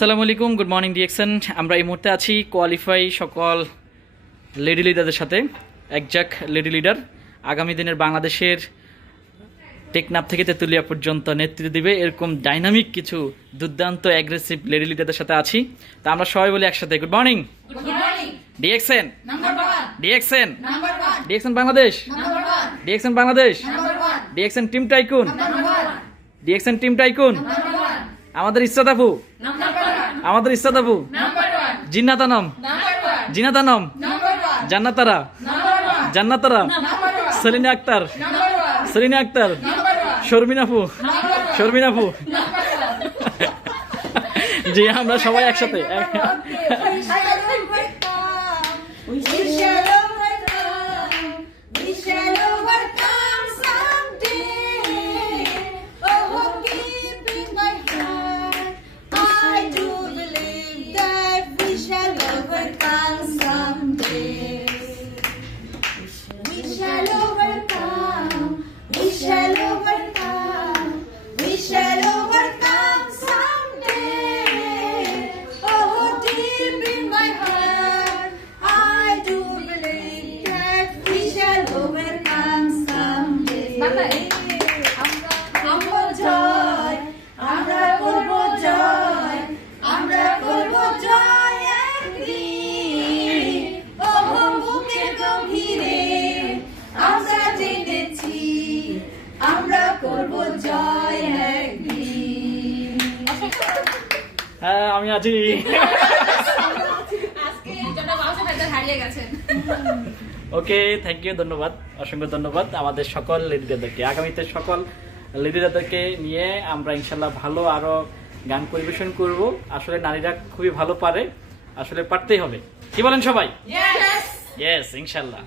আসসালামু আলাইকুম good morning ডিএকশন আমরা এই মুহূর্তে আছি কোয়ালিফাই সকল লেডি লিডারদের সাথে একজাক লেডি লিডার আগামী দিনের বাংলাদেশের টেকনাফ থেকে তেঁতুলিয়া পর্যন্ত নেতৃত্ব দিবে এরকম ডাইনামিক কিছু দুর্দান্ত অ্যাগ্রেসিভ লেডি লিডারদের সাথে আছি তা আমরা সবাই বলি একসাথে good morning. DXN. DXN. DXN Bangladesh. DXN Bangladesh. DXN team tycoon. DXN team tycoon আমাদের ইসরাত আপু. আমাদের ইসাদ আবু? জিন্নাতানম জিনাতানম জান্নাতারা। জান্নাতারা। সেলিনা আক্তার। সেলিনা আক্তার। শর্মিনাফু। শর্মিনাফু। জি আমরা সবাই একসাথে। আমরা জয় আমরা করব জয় আমরা করব জয় একদিন। ও বুকের গভীরে আমরা জেনেছি আমরা করব জয় একদিন। হ্যাঁ আমি আছি। আজকে হারিয়ে গেছেন। ওকে থ্যাংক ইউ ধন্যবাদ অসংখ্য ধন্যবাদ আমাদের সকল লেডিদারদেরকে আগামীতে সকল লেডিদারদেরকে নিয়ে আমরা ইনশাল্লাহ ভালো আরও গান পরিবেশন করব। আসলে নারীরা খুবই ভালো পারে আসলে পারতেই হবে। কি বলেন সবাই? ইয়েস ইনশাল্লাহ